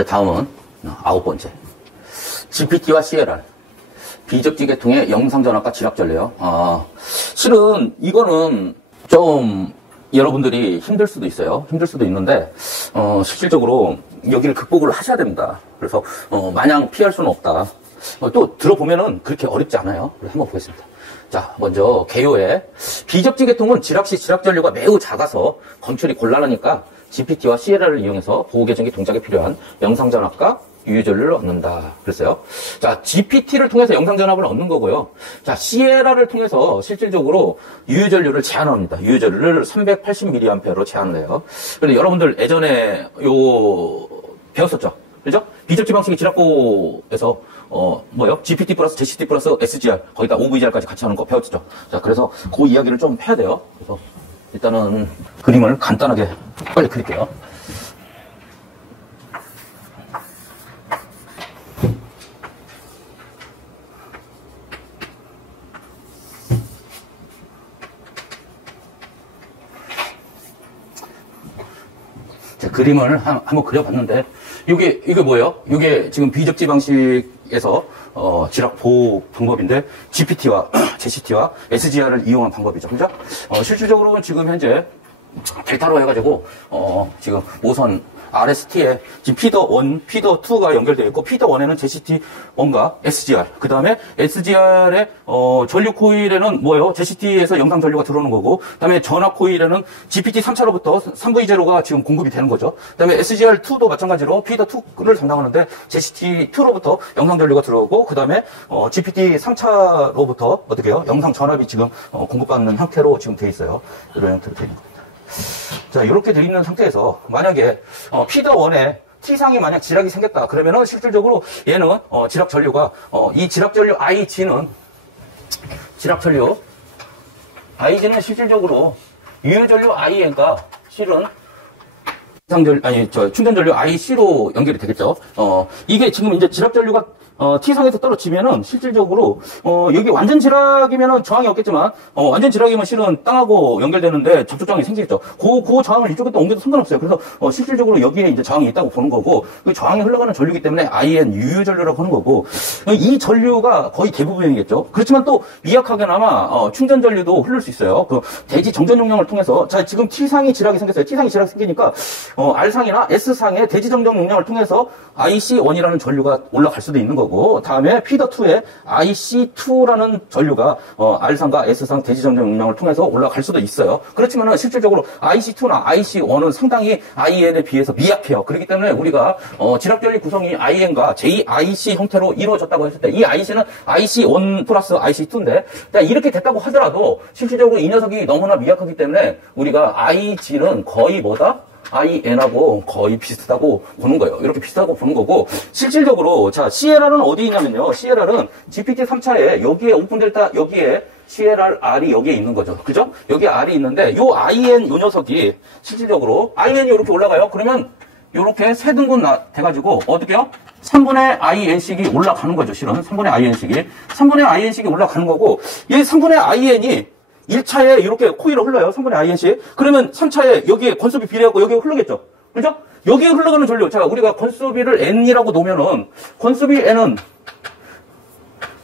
자, 다음은 9번째. GPT와 CLR. 비접지 계통의 영상전압과 지락전례요. 실은 이거는 좀 여러분들이 힘들 수도 있어요. 힘들 수도 있는데, 실질적으로 여기를 극복을 하셔야 됩니다. 그래서, 마냥 피할 수는 없다. 또 들어보면은 그렇게 어렵지 않아요. 그래서 한번 보겠습니다. 자, 먼저 개요의 비접지 계통은 지락 시 지락 전류가 매우 작아서 검출이 곤란하니까 GPT와 CLR을 이용해서 보호 계정기 동작에 필요한 영상 전압과 유효 전류를 얻는다. 그랬어요. 자, GPT를 통해서 영상 전압을 얻는 거고요. 자, CLR을 통해서 실질적으로 유효 전류를 제한합니다. 유효 전류를 380mA로 제한을 해요. 근데 여러분들 예전에 배웠었죠? 그죠? 비접지 방식의 지락보에서 GPT 플러스 JCT 플러스 SGR, 거기다 OVGR까지 같이 하는 거 배웠죠? 자, 그래서 그 이야기를 좀 해야 돼요. 그래서 일단은 그림을 간단하게 빨리 그릴게요. 자, 그림을 한번 그려봤는데, 이게 뭐예요? 이게 지금 비접지 방식에서, 지락 보호 방법인데, GPT와, JCT와 SGR을 이용한 방법이죠. 그죠? 실질적으로 지금 현재, 델타로 해가지고, 지금 모선 RST에 지금 피더 1, 피더 2가 연결되어 있고, 피더 1에는 JCT1과 SGR, 그 다음에 SGR의, 전류 코일에는 뭐예요? JCT에서 영상 전류가 들어오는 거고, 그 다음에 전압 코일에는 GPT 3차로부터 3V0가 지금 공급이 되는 거죠. 그 다음에 SGR2도 마찬가지로 피더 2를 담당하는데, JCT2로부터 영상 전류가 들어오고, 그 다음에, GPT 3차로부터 어떻게 해요? 영상 전압이 지금, 공급받는 형태로 지금 돼 있어요. 이런 형태로 돼 있는 겁니다. 자, 이렇게 돼 있는 상태에서 만약에 피더 1에 T상이 만약 지락이 생겼다 그러면은 실질적으로 얘는 지락 전류가 이 지락 전류 IG는 실질적으로 유효 전류 IN과 실은 충전 전류 IC로 연결이 되겠죠. 이게 지금 이제 지락 전류가 T상에서 떨어지면은 실질적으로 여기 완전 지락이면은 저항이 없겠지만 완전 지락이면 실은 땅하고 연결되는데 접촉 저항이 생기겠죠. 그 저항을 이쪽에 또 옮겨도 상관없어요. 그래서 실질적으로 여기에 이제 저항이 있다고 보는 거고 그 저항이 흘러가는 전류이기 때문에 IN 유효 전류라고 하는 거고 이 전류가 거의 대부분이겠죠. 그렇지만 또 미약하게나마 충전 전류도 흐를 수 있어요. 그 대지 정전 용량을 통해서 자 지금 T상이 지락이 생겼어요. T상이 지락이 생기니까 R상이나 S상의 대지 정전 용량을 통해서 IC1이라는 전류가 올라갈 수도 있는 거고 다음에 피더2에 IC2라는 전류가 R상과 S상 대지 정전 용량을 통해서 올라갈 수도 있어요. 그렇지만 실질적으로 IC2나 IC1은 상당히 IN에 비해서 미약해요. 그렇기 때문에 우리가 지락 전류 구성이 IN과 JIC 형태로 이루어졌다고 했을 때 이 IC는 IC1 플러스 IC2인데 이렇게 됐다고 하더라도 실질적으로 이 녀석이 너무나 미약하기 때문에 우리가 IG는 거의 뭐다? IN하고 거의 비슷하다고 보는 거예요. 이렇게 비슷하고 보는 거고, 실질적으로, 자, CLR은 어디 있냐면요. CLR은 GPT 3차에 여기에 오픈 델타, 여기에 CLR R이 여기에 있는 거죠. 그죠? 여기 R이 있는데, 요 IN, 요 녀석이 실질적으로, IN이 이렇게 올라가요. 그러면, 요렇게 세 등분 돼가지고, 어떻게요? 3분의 IN씩이 올라가는 거죠. 실은. 3분의 IN씩이. 3분의 IN씩이 올라가는 거고, 이 3분의 IN이 1차에 이렇게 코일을 흘러요. 3분의 IN씩. 그러면 3차에 여기에 건수비 비례하고 여기에 흐르겠죠. 그죠? 여기에 흘러가는 전류. 자, 우리가 건수비를 N이라고 놓으면은, 건수비 N은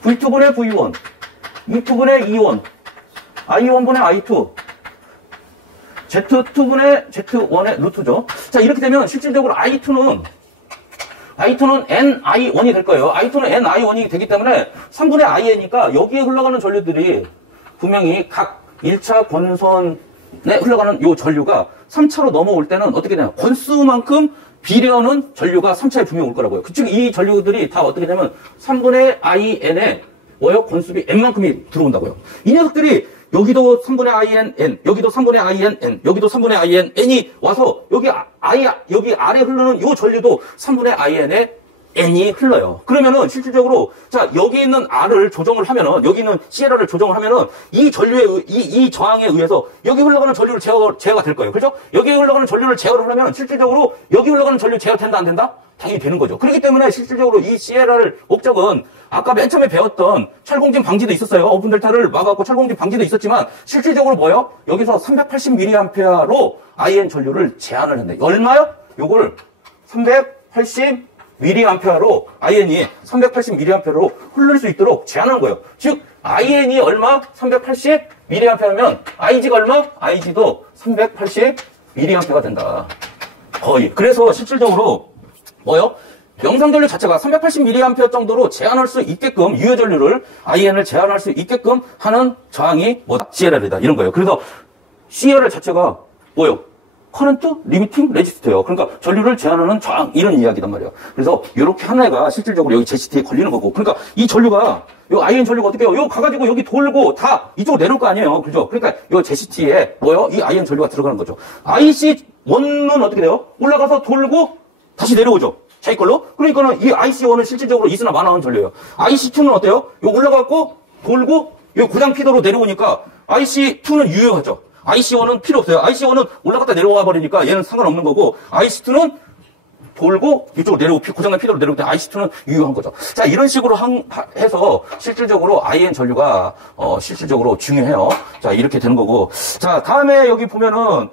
V2분의 V1, E2분의 E1, I1분의 I2, Z2분의 Z1의 루트죠. 자, 이렇게 되면 실질적으로 I2는 NI1이 될 거예요. I2는 NI1이 되기 때문에 3분의 IN이니까 여기에 흘러가는 전류들이 분명히 각 1차 권선에 흘러가는 요 전류가 3차로 넘어올 때는 어떻게 되냐. 권수만큼 비례하는 전류가 3차에 분명히 올 거라고요. 즉, 이 전류들이 다 어떻게 되냐면 3분의 IN에 권수비 N만큼이 들어온다고요. 이 녀석들이 여기도 3분의 IN, N, 여기도 3분의 IN, N, 여기도 3분의 IN, N이 와서 여기 아래 흐르는 요 전류도 3분의 IN에 N이 흘러요. 그러면은 실질적으로 자 여기 있는 R을 조정을 하면은 여기 있는 CLR을 조정을 하면은 이 전류의 이 저항에 의해서 여기 흘러가는 전류를 제어가 될 거예요. 그렇죠? 여기 흘러가는 전류를 제어를 하면 실질적으로 여기 흘러가는 전류 제어된다 안 된다? 당연히 되는 거죠. 그렇기 때문에 실질적으로 이 CLR 목적은 아까 맨 처음에 배웠던 철공진 방지도 있었어요. 오픈 델타를 막아갖고 철공진 방지도 있었지만 실질적으로 뭐예요? 여기서 380mA로 IN 전류를 제한을 했네. 얼마요? 요걸 380 380mA로 IN이 380mA로 흐를 수 있도록 제한하는 거예요. 즉 IN이 얼마? 380mA면 IG가 얼마? IG도 380mA가 된다. 거의. 그래서 실질적으로 뭐요? 영상 전류 자체가 380mA 정도로 제한할 수 있게끔 유효 전류를 IN을 제한할 수 있게끔 하는 저항이 뭐다? CLR이다. 이런 거예요. 그래서 CLR 자체가 뭐요? 커런트 리미팅 레지스터예요. 그러니까 전류를 제한하는 저항 이런 이야기단 말이에요. 그래서 이렇게 하나가 실질적으로 여기 JCT에 걸리는 거고. 그러니까 이 전류가 요 IN 전류가 어떻게 해요? 요 가가지고 여기 돌고 다 이쪽으로 내려올 거 아니에요. 그죠? 그러니까 요 JCT에 뭐요? 이 IN 전류가 들어가는 거죠. IC1은 어떻게 돼요? 올라가서 돌고 다시 내려오죠. 자기 걸로. 그러니까는 이 IC1은 실질적으로 있으나 마나한 전류예요. IC2는 어때요? 요 올라가고 돌고 요 고장 피도로 내려오니까 IC2는 유효하죠. IC1은 필요 없어요. IC1은 올라갔다 내려와 버리니까 얘는 상관없는 거고, IC2는 돌고 이쪽으로 내려오고 고장난 피도로 내려올 때 IC2는 유효한 거죠. 자, 이런 식으로 해서 실질적으로 IN 전류가 실질적으로 중요해요. 자, 이렇게 되는 거고. 자, 다음에 여기 보면은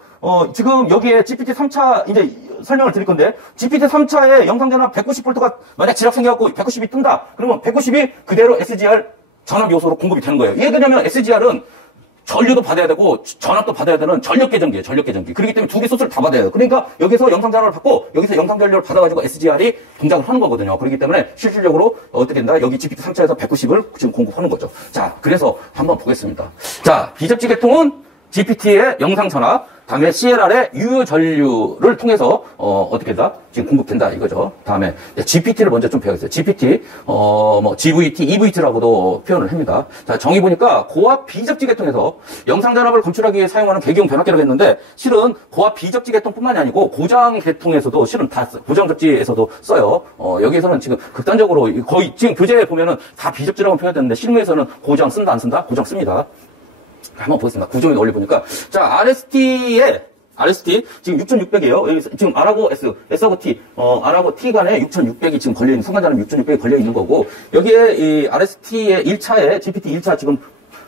지금 여기에 GPT 3차 이제 설명을 드릴 건데, GPT 3차에 영상전압 190V가 만약 지락 생겨갖고 190이 뜬다. 그러면 190이 그대로 SGR 전압 요소로 공급이 되는 거예요. 이게 뭐냐면 SGR은 전류도 받아야 되고 전압도 받아야 되는 전력 계전기예요. 전력 계전기. 그렇기 때문에 두 개 소스를 다 받아야 돼요. 그러니까 여기서 영상 전압을 받고 여기서 영상 전류를 받아가지고 SGR이 동작을 하는 거거든요. 그렇기 때문에 실질적으로 어떻게 된다? 여기 GPT 3차에서 190을 지금 공급하는 거죠. 자, 그래서 한번 보겠습니다. 자, 비접지 계통은 GPT의 영상 전압, 다음에 CLR의 유효 전류를 통해서 어떻게 된다? 지금 공급된다 이거죠. 다음에 GPT를 먼저 좀 배우겠어요. GPT 뭐 GVT, EVT라고도 표현을 합니다. 자, 정의 보니까 고압 비접지 계통에서 영상 전압을 검출하기 위해 사용하는 계기용 변압기라고 했는데, 실은 고압 비접지 계통뿐만이 아니고 고장 계통에서도 실은 다 고장 접지에서도 써요. 여기에서는 지금 극단적으로 거의 지금 교재에 보면은 다 비접지라고 표현되는데 실무에서는 고장 쓴다 안 쓴다? 고장 씁니다. 한번 보겠습니다. 구조의 원리 보니까. 자, RST 지금 6600이에요. 여기 지금 R하고 S하고 T, R하고 T 간에 6600이 지금 걸려있는, 순간전압 6600이 걸려있는 거고, 여기에 이 RST의 1차에, GPT 1차 지금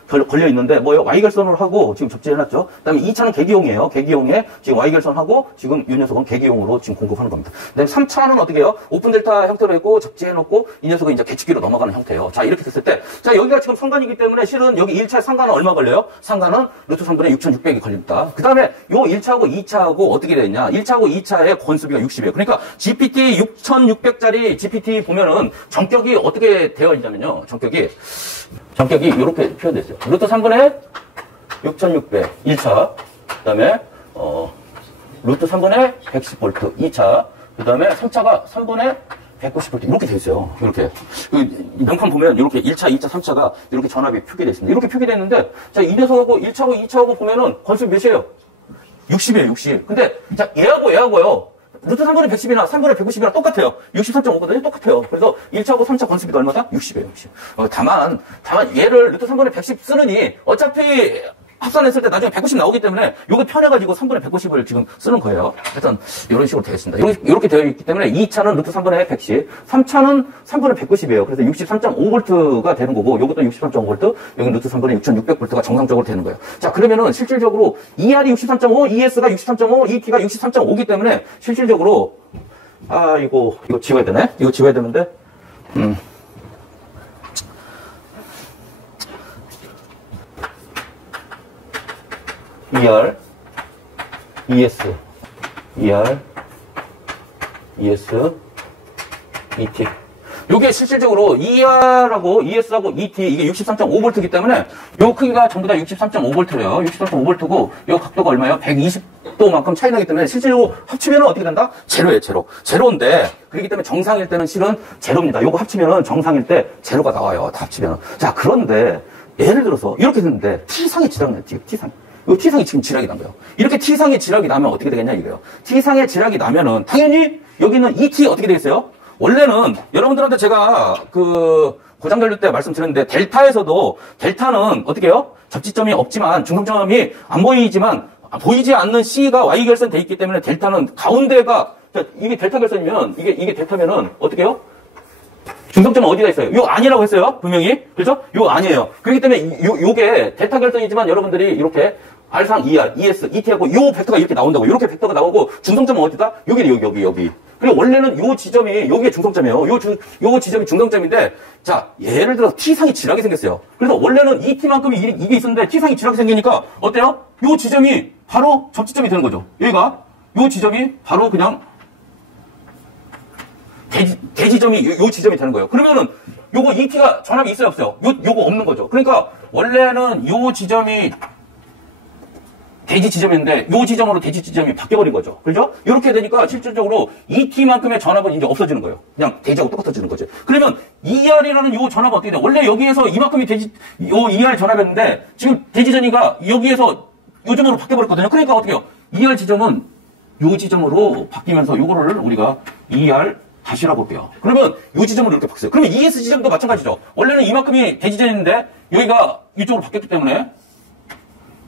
걸려 있는데 뭐요? Y결선을 하고 지금 접지해놨죠. 그다음에 2차는 계기용이에요. 계기용에 지금 Y결선하고 지금 이 녀석은 계기용으로 지금 공급하는 겁니다. 그다음에 3차는 어떻게 해요? 오픈 델타 형태로 했고 접지해놓고 이 녀석은 이제 계측기로 넘어가는 형태예요. 자, 이렇게 됐을 때, 자, 여기가 지금 상관이기 때문에 실은 여기 1차 상관은 얼마 걸려요? 상관은 루트 3분의 6600이 걸립니다. 그다음에 요 1차하고 2차하고 어떻게 되냐? 1차하고 2차의 권수비가 60이에요. 그러니까 GPT 6600짜리 GPT 보면은 전격이 어떻게 되어 있냐면요. 전격이 이렇게 표현되어 있어요. 루트 3분의 6600, 1차. 그 다음에, 루트 3분의 110V, 2차. 그 다음에 3차가 3분의 190V. 이렇게 되어 있어요. 이렇게. 명판 보면 이렇게 1차, 2차, 3차가 이렇게 전압이 표기되어 있습니다. 이렇게 표기되어 있는데, 자, 이 녀석하고 1차하고 2차하고 보면은 건수 몇이에요? 60이에요, 60. 근데, 자, 얘하고요. 루트 3분의 110이나 3분의 190이랑 똑같아요. 63.5거든요. 똑같아요. 그래서 1차하고 3차 건수비가 얼마다? 60이에요. 60. 다만 얘를 루트 3분의 110 쓰느니 어차피 합산했을 때 나중에 190 나오기 때문에 요게 편해가지고 3분의 190을 지금 쓰는 거예요. 하여튼 이런 식으로 되어 있습니다. 이렇게 되어 있기 때문에 2차는 루트 3분의 110, 3차는 3분의 190이에요. 그래서 63.5V가 되는 거고, 요것도 63.5V, 여기 루트 3분의 6600V가 정상적으로 되는 거예요. 자, 그러면은 실질적으로 ER이 63.5, ES가 63.5, ET가 63.5이기 때문에 실질적으로, 이거 지워야 되네? 이거 지워야 되는데, ER, ES, ER, ES, ET. 요게 실질적으로 ER하고 ES하고 ET, 이게 63.5V이기 때문에 요 크기가 전부 다 63.5V래요. 63.5V고 요 각도가 얼마예요? 120도만큼 차이 나기 때문에 실질적으로 합치면 어떻게 된다? 제로예요, 제로. 제로인데, 그렇기 때문에 정상일 때는 실은 제로입니다. 요거 합치면 정상일 때 제로가 나와요. 다 합치면. 자, 그런데 예를 들어서 이렇게 됐는데 T상의 지락이 났지, T상. 이 T상이 지금 지락이 난 거예요. 이렇게 T상의 지락이 나면 어떻게 되겠냐 이거예요. T상의 지락이 나면은 당연히 여기는 ET 어떻게 되겠어요? 원래는 여러분들한테 제가 고장 전류 때 말씀드렸는데, 델타에서도 델타는 어떻게 해요? 접지점이 없지만 중성점이 안 보이지만 보이지 않는 C가 Y 결선 돼 있기 때문에 델타는 가운데가, 이게 델타 결선이면 이게 델타면은 어떻게 해요? 중성점은 어디가 있어요? 요 안이라고 했어요. 분명히. 그렇죠? 요 안이에요. 그렇기 때문에 요게 델타 결선이지만 여러분들이 이렇게 R상 ER, ES, ET하고 요 벡터가 이렇게 나온다고. 이렇게 벡터가 나오고 중성점은 어디다? 여기. 그리고 원래는 요 지점이, 여기에 중성점이에요. 요 지점이 중성점인데, 자, 예를 들어 T상이 지락이 생겼어요. 그래서 원래는 이 T만큼이 이게 있었는데, T상이 지락이 생기니까, 어때요? 요 지점이 바로 접지점이 되는 거죠. 여기가, 요 지점이 바로 그냥, 대지점이 요 지점이 되는 거예요. 그러면은, 요거 ET가 전압이 있어요, 없어요? 요거 없는 거죠. 그러니까, 원래는 요 지점이, 대지 지점인데 요 지점으로 대지 지점이 바뀌어버린 거죠. 그죠? 이렇게 되니까 실질적으로 ET만큼의 전압은 이제 없어지는 거예요. 그냥 대지하고 똑같아지는 거죠. 그러면 ER이라는 요 전압은 어떻게 돼요? 원래 여기에서 이만큼이 요 ER 전압이었는데 지금 대지 전이가 여기에서 요 점으로 바뀌어버렸거든요. 그러니까 어떻게 해요? ER 지점은 요 지점으로 바뀌면서 요거를 우리가 ER 다시라고 볼게요. 그러면 요 지점으로 이렇게 바뀌었어요. 그러면 ES 지점도 마찬가지죠. 원래는 이만큼이 대지전인데 여기가 이쪽으로 바뀌었기 때문에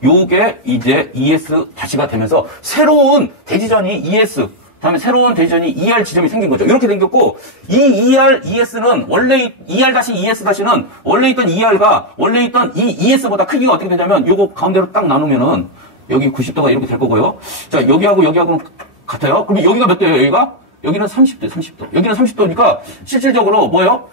요게 이제 ES 다시가 되면서 새로운 대지전이 ES, 다음에 새로운 대지전이 ER 지점이 생긴 거죠. 이렇게 생겼고, 이 ER, ES는 원래 ER 다시 ES 다시는 원래 있던 ER가 원래 있던 이 ES보다 크기가 어떻게 되냐면 요거 가운데로 딱 나누면은 여기 90도가 이렇게 될 거고요. 자, 여기하고는 같아요. 그럼 여기가 몇 도예요, 여기가? 여기는 30도, 30도. 여기는 30도니까 실질적으로 뭐예요?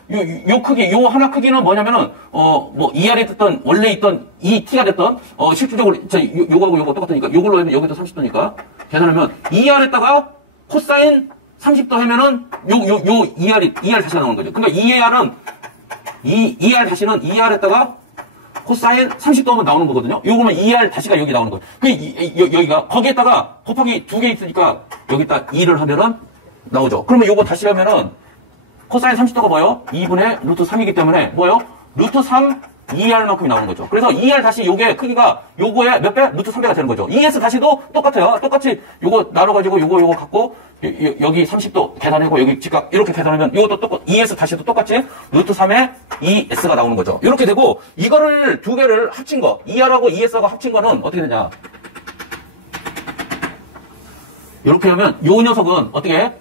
요 크기, 요 하나 크기는 뭐냐면은 뭐 ER에 됐던 원래 있던 이 T가 됐던 실질적으로 요거하고 요거 똑같으니까 요걸로 하면 여기도 30도니까 계산하면 ER에다가 코사인 30도 하면은 요 ER 다시가 나오는 거죠. 그러니까 ER 다시는 ER에다가 코사인 30도면 나오는 거거든요. 요거면 ER 다시가 여기 나오는 거예요. 여기가 거기에다가 곱하기 2개 있으니까 여기다 2를 하면은 나오죠. 그러면 요거 다시 하면은 코사인 30도가 뭐예요? 2분의 루트 3이기 때문에 뭐예요? 루트 3 ER만큼이 나오는 거죠. 그래서 ER 다시 요게 크기가 요거의 몇 배? 루트 3배가 되는 거죠. ES 다시도 똑같아요. 똑같이 요거 나눠가지고 요거 갖고 여기 30도 계산하고 여기 직각 이렇게 계산하면 요것도 똑같 ES 다시도 똑같이 루트 3의 ES가 나오는 거죠. 이렇게 되고 이거를 두 개를 합친 거 ER하고 ES하고 합친 거는 어떻게 되냐? 이렇게 하면 요 녀석은 어떻게 해?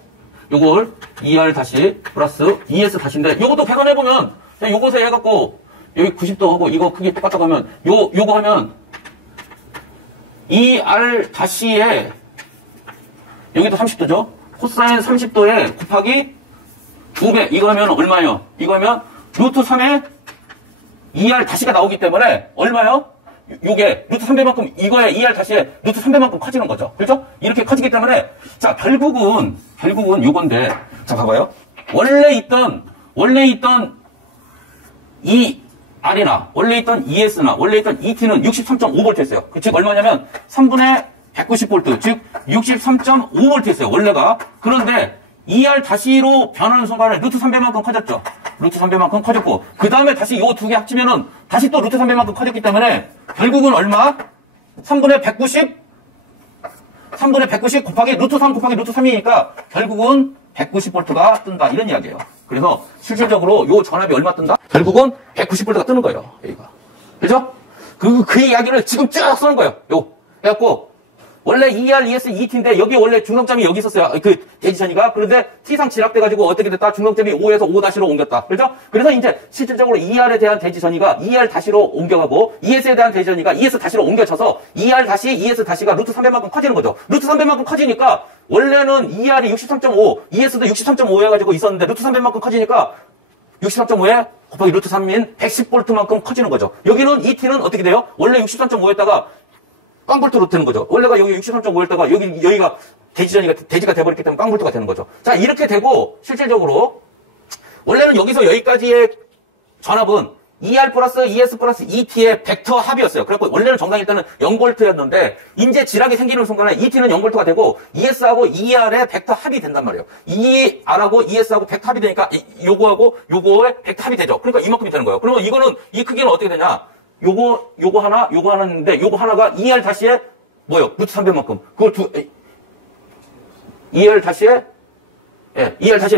요걸 ER 다시 플러스 ES 다시인데 요것도 계산해보면 요것에 해갖고 여기 90도 하고 이거 크기 똑같다고 하면 요거 하면 ER 다시에 여기도 30도죠. 코사인 30도에 곱하기 2배 이거 하면 얼마예요? 이거 하면 루트 3에 ER 다시가 나오기 때문에 얼마요? 요게 루트 3배만큼 이거에 ER 다시에 루트 3배만큼 커지는 거죠. 그렇죠? 이렇게 커지기 때문에 자 결국은 요건데 자 봐봐요. 원래 있던 이 R이나 원래 있던 ES나 원래 있던 ET는 63.5V였어요. 즉 얼마냐면 3분의 190V 즉 63.5V였어요. 원래가. 그런데 ER 다시로 변하는 순간에 루트 3배만큼 커졌죠. 루트 3배만큼 커졌고 그 다음에 다시 요 두 개 합치면은 다시 또 루트 3배만큼 커졌기 때문에 결국은 얼마? 3분의 190 곱하기 루트 3 곱하기 루트 3이니까 결국은 190V가 뜬다 이런 이야기예요. 그래서 실질적으로 요 전압이 얼마 뜬다? 결국은 190V가 뜨는 거예요. 여기가. 그죠? 그 이야기를 지금 쭉 쓰는 거예요. 그래갖고 원래 ER, ES, ET인데 여기 원래 중성점이 여기 있었어요. 그 대지선이가. 그런데 T상 지락돼가지고 어떻게 됐다? 중성점이 5에서 5-로 옮겼다. 그렇죠? 그래서 이제 실질적으로 ER에 대한 대지선이가 ER 다시로 옮겨가고 ES에 대한 대지선이가 ES 다시로 옮겨져서 ER 다시, ES 다시가 루트 3배만큼 커지는 거죠. 루트 3배만큼 커지니까 원래는 ER이 63.5, ES도 63.5 해가지고 있었는데 루트 3배만큼 커지니까 63.5에 곱하기 루트 3인 110V만큼 커지는 거죠. 여기는 ET는 어떻게 돼요? 원래 63.5였다가 깡볼트로 되는 거죠. 원래가 여기 63.5였다가 여기가 대지가 돼버렸기 때문에 깡볼트가 되는 거죠. 자, 이렇게 되고, 실질적으로, 원래는 여기서 여기까지의 전압은 ER 플러스 ES 플러스 ET의 벡터 합이었어요. 그래서 원래는 정상일 때는 0V였는데, 이제 지락이 생기는 순간에 ET는 0V가 되고, ES하고 ER의 백터 합이 된단 말이에요. ER하고 ES하고 벡터 합이 되니까, 요거하고 요거의 벡터 합이 되죠. 그러니까 이만큼이 되는 거예요. 그러면 이거는, 이 크기는 어떻게 되냐? 요거 하나인데, 요거 하나가 ER 다시에, 뭐요? 루트 3배만큼. ER 다시에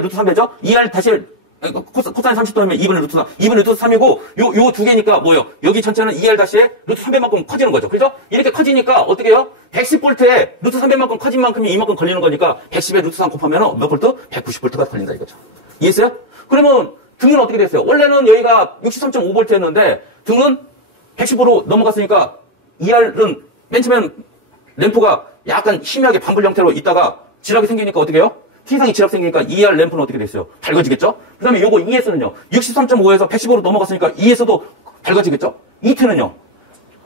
루트 3배죠? ER 다시에, 코사인 30도면 2분의 루트 3, 2분의 루트 3이고, 요 두 개니까 뭐요? 여기 전체는 ER 다시에 루트 3배만큼 커지는 거죠. 그죠? 이렇게 커지니까 어떻게 해요? 110V에 루트 3배만큼 커진 만큼이 이만큼 걸리는 거니까, 110에 루트 3 곱하면 몇 볼트? 190V가 걸린다 이거죠. 이해했어요? 그러면 등은 어떻게 됐어요? 원래는 여기가 63.5V였는데, 등은 110으로 넘어갔으니까 ER은 맨 처음에는 램프가 약간 희미하게 방불 형태로 있다가 지락이 생기니까 어떻게 해요? T상이 지압 생기니까 ER 램프는 어떻게 됐어요? 밝아지겠죠? 그 다음에 요거 ES는요. 63.5에서 115로 넘어갔으니까 ES도 밝아지겠죠? ET는요.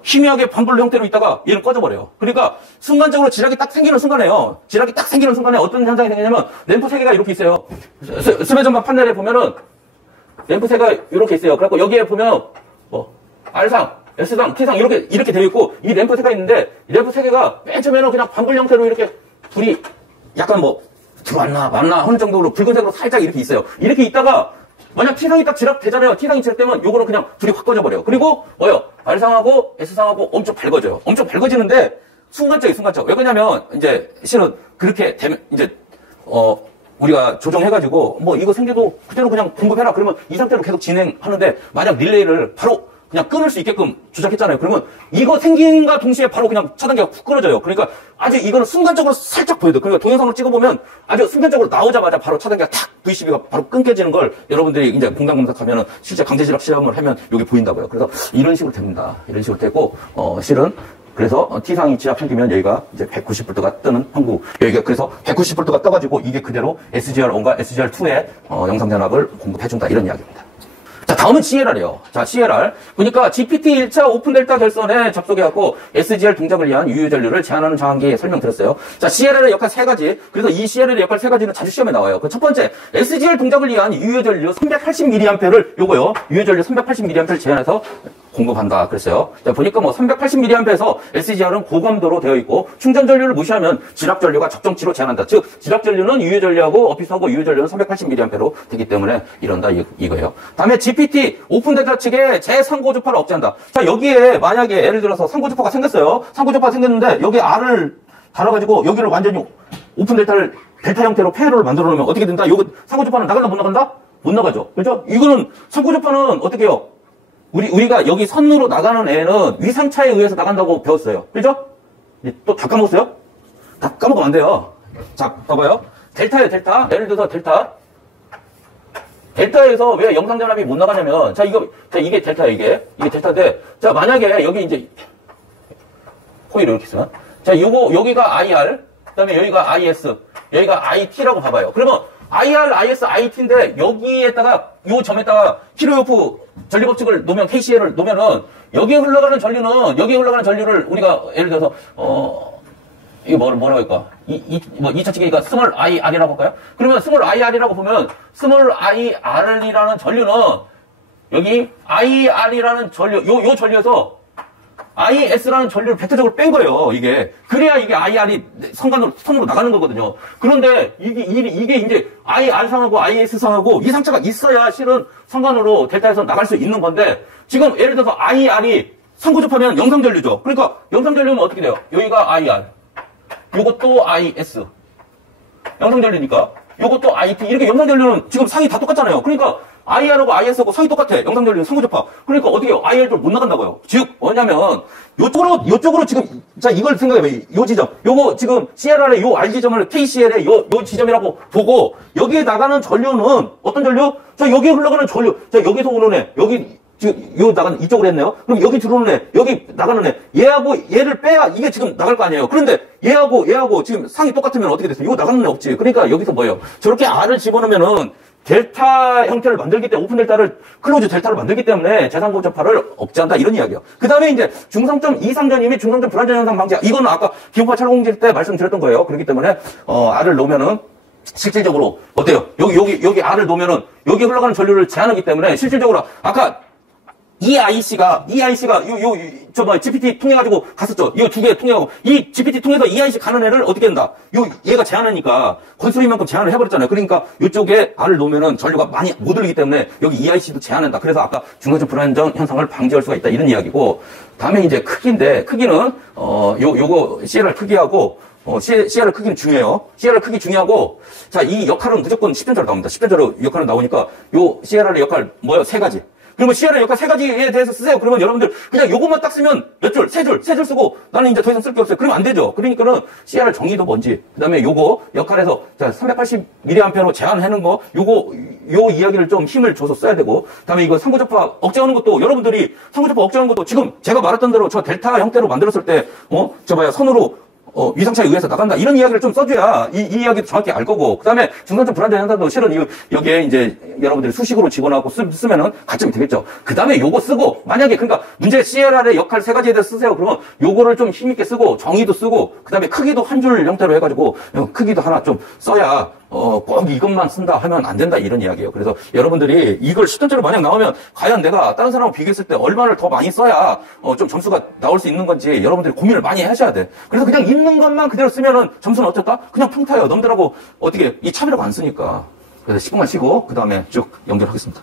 희미하게 반불 형태로 있다가 얘는 꺼져버려요. 그러니까 순간적으로 지락이 딱 생기는 순간에요. 지락이 딱 생기는 순간에 어떤 현상이 생기냐면 램프 3개가 이렇게 있어요. 스매 전방 판넬에 보면은 램프 3개가 이렇게 있어요. 그래갖고 여기에 보면 뭐 R상, S상, T상 이렇게 되어 있고 이 램프 3개가 있는데 이 램프 3개가 맨 처음에는 그냥 반불 형태로 이렇게 불이 약간 뭐 들어왔나 말나 하는 정도로 붉은색으로 살짝 이렇게 있어요. 이렇게 있다가 만약 T상이 딱 지락되잖아요. T상이 지락되면 요거는 그냥 불이 확 꺼져버려요. 그리고 뭐요? R상하고 S상하고 엄청 밝아져요. 엄청 밝아지는데 순간적. 왜 그러냐면 이제 실은 그렇게 되면 이제 우리가 조정해가지고 뭐 이거 생겨도 그대로 그냥 공급해라. 그러면 이 상태로 계속 진행하는데 만약 릴레이를 바로 그냥 끊을 수 있게끔 조작했잖아요. 그러면 이거 생긴과 동시에 바로 그냥 차단기가 훅 끊어져요. 그러니까 아주 이거는 순간적으로 살짝 보여요. 그러니까 동영상을 찍어보면 아주 순간적으로 나오자마자 바로 차단기가 탁 VCB가 바로 끊겨지는 걸 여러분들이 이제 공장검사하면은 실제 강제지락 실험을 하면 이게 보인다고요. 그래서 이런 식으로 됩니다. 이런 식으로 되고 실은 그래서 T상이 지압 생기면 여기가 이제 190V가 뜨는 한국 여기가 그래서 190V가 떠가지고 이게 그대로 SGR1과 SGR2에 영상 전압을 공급해준다 이런 이야기입니다. 자, 다음은 CLR이에요. 자, CLR. 보니까 GPT 1차 오픈 델타 결선에 접속해갖고 SGR 동작을 위한 유효 전류를 제한하는 장기 설명드렸어요. 자, CLR의 역할 3가지. 그래서 이 CLR의 역할 3가지는 자주 시험에 나와요. 그 첫 번째, SGR 동작을 위한 유효 전류 380mA를 요거요. 유효 전류 380mA를 제한해서 공급한다 그랬어요. 자, 보니까 뭐 380mA에서 SGR은 고감도로 되어 있고 충전 전류를 무시하면 지락 전류가 적정치로 제한한다. 즉 지락 전류는 유효 전류하고 어피스하고 유효 전류는 380mA로 되기 때문에 이런다 이거예요. 다음에 GPT 오픈 델타 측의 재상고주파를 억제한다. 자, 여기에 만약에 예를 들어서 상고주파가 생겼어요. 상고주파가 생겼는데 여기 R을 달아가지고 여기를 완전히 오픈 델타를 델타 형태로 폐로를 만들어 놓으면 어떻게 된다? 이거 상고주파는 나간다 못 나간다? 못 나가죠. 그렇죠? 이거는 상고주파는 어떻게 해요? 우리가 여기 선으로 나가는 애는 위상차에 의해서 나간다고 배웠어요. 그죠? 또 다 까먹었어요? 다 까먹으면 안 돼요. 자, 봐봐요. 델타예요, 델타. 예를 들어서 델타. 델타에서 왜 영상전압이 못 나가냐면, 이게 델타예요, 이게 델타인데, 자, 만약에 여기 이제, 코일을 이렇게 쓰면, 자, 여기가 IR, 그 다음에 여기가 IS, 여기가 IT라고 봐봐요. 그러면, IR, IS, IT인데, 여기에다가, 요 점에다가, 키로요프 전류법칙을 놓으면, KCL을 놓으면은, 여기에 흘러가는 전류를 우리가, 예를 들어서, 이거 뭐라고 할까? 2차 측이니까 스몰 IR이라고 할까요? 그러면 스몰 IR이라고 보면, 스몰 IR이라는 전류는, 여기 IR이라는 전류, 요 전류에서, IS라는 전류를 벡터적으로 뺀 거예요, 이게. 그래야 이게 IR이 선으로 나가는 거거든요. 그런데 이게 이제 IR상하고 IS상하고 이 상차가 있어야 실은 선관으로 델타에서 나갈 수 있는 건데, 지금 예를 들어서 IR이 상고접하면 영상전류죠. 그러니까 영상전류면 어떻게 돼요? 여기가 IR. 요것도 IS. 영상전류니까. 요것도 IT. 이렇게 영상전류는 지금 상이 다 똑같잖아요. 그러니까 IR하고 IS하고 상이 똑같아. 영상전류는 상고접하. 그러니까 어떻게 해요? IR도 못 나간다고요. 즉, 뭐냐면, 요쪽으로 지금, 자, 이걸 생각해봐요. 요 지점. 요거 지금 CLR의 요 R 지점을 KCL의 요 지점이라고 보고, 여기에 나가는 전류는 어떤 전류? 자, 여기에 흘러가는 전류. 자, 여기서 오는 애. 여기, 지금, 나가는, 이쪽으로 했네요. 그럼 여기 들어오는 애. 여기 나가는 애. 얘하고 얘를 빼야 이게 지금 나갈 거 아니에요. 그런데 얘하고 지금 상이 똑같으면 어떻게 됐어요? 이거 나가는 애 없지. 그러니까 여기서 뭐예요? 저렇게 R을 집어넣으면은, 델타 형태를 만들기 때문에, 오픈 델타를, 클로즈 델타를 만들기 때문에 재상고접파를 억제한다, 이런 이야기예요. 그 다음에 이제 중상점 이상전이 및 중상점 불안전 현상 방지. 이거는 아까 기호파 촬영공지 때 말씀드렸던 거예요. 그렇기 때문에, R을 놓으면은, 실질적으로, 어때요? 여기 R을 놓으면은, 여기 흘러가는 전류를 제한하기 때문에, 실질적으로, 아까, EIC가, GPT 통해가지고 갔었죠. 이거 2개 통해가고, 이 GPT 통해서 EIC 가는 애를 어떻게 한다? 얘가 제한하니까, 건수인만큼 제한을 해버렸잖아요. 그러니까, 이쪽에 R을 놓으면은 전류가 많이 못 흘리기 때문에, 여기 EIC도 제한한다. 그래서 아까 중간점 불안정 현상을 방지할 수가 있다. 이런 이야기고, 다음에 이제 크기인데, 크기는, 요거 CLR 크기하고, CLR 크기는 중요해요. CLR 크기 중요하고, 자, 이 역할은 무조건 10전자로 나옵니다. 10전자로 역할은 나오니까, 요 CLR의 역할, 뭐예요? 3가지. 그러면 CLR 역할 3가지에 대해서 쓰세요. 그러면 여러분들 그냥 요것만 딱 쓰면 몇 줄, 3줄 쓰고 나는 이제 더 이상 쓸 게 없어요. 그러면 안 되죠. 그러니까는 CLR 정의도 뭔지, 그 다음에 요거 역할에서 자, 380mA로 제한하는 거, 요 이야기를 좀 힘을 줘서 써야 되고, 그 다음에 이거 상고접파 억제하는 것도 여러분들이 상고접파 억제하는 것도 지금 제가 말했던 대로 저 델타 형태로 만들었을 때, 선으로 위상차에 의해서 나간다. 이런 이야기를 좀 써줘야 이 이야기도 정확히 알 거고, 그 다음에 중간점 불안전 현상도 실은 여기에 이제 여러분들이 수식으로 집어넣고 쓰면은 가점이 되겠죠. 그 다음에 요거 쓰고, 만약에 그러니까 문제 CLR의 역할 세 가지에 대해서 쓰세요. 그러면 요거를 좀 힘있게 쓰고, 정의도 쓰고, 그 다음에 크기도 한 줄 형태로 해가지고, 크기도 하나 좀 써야, 꼭 이것만 쓴다 하면 안 된다, 이런 이야기예요. 그래서 여러분들이 이걸 10점짜리 만약 나오면 과연 내가 다른 사람하고 비교했을 때 얼마를 더 많이 써야 좀 점수가 나올 수 있는 건지 여러분들이 고민을 많이 하셔야 돼. 그래서 그냥 있는 것만 그대로 쓰면은 점수는 어쩔까? 그냥 평타예요. 놈들하고 어떻게 이 차별하고 안 쓰니까. 그래서 10분만 쉬고 그 다음에 쭉 연결하겠습니다.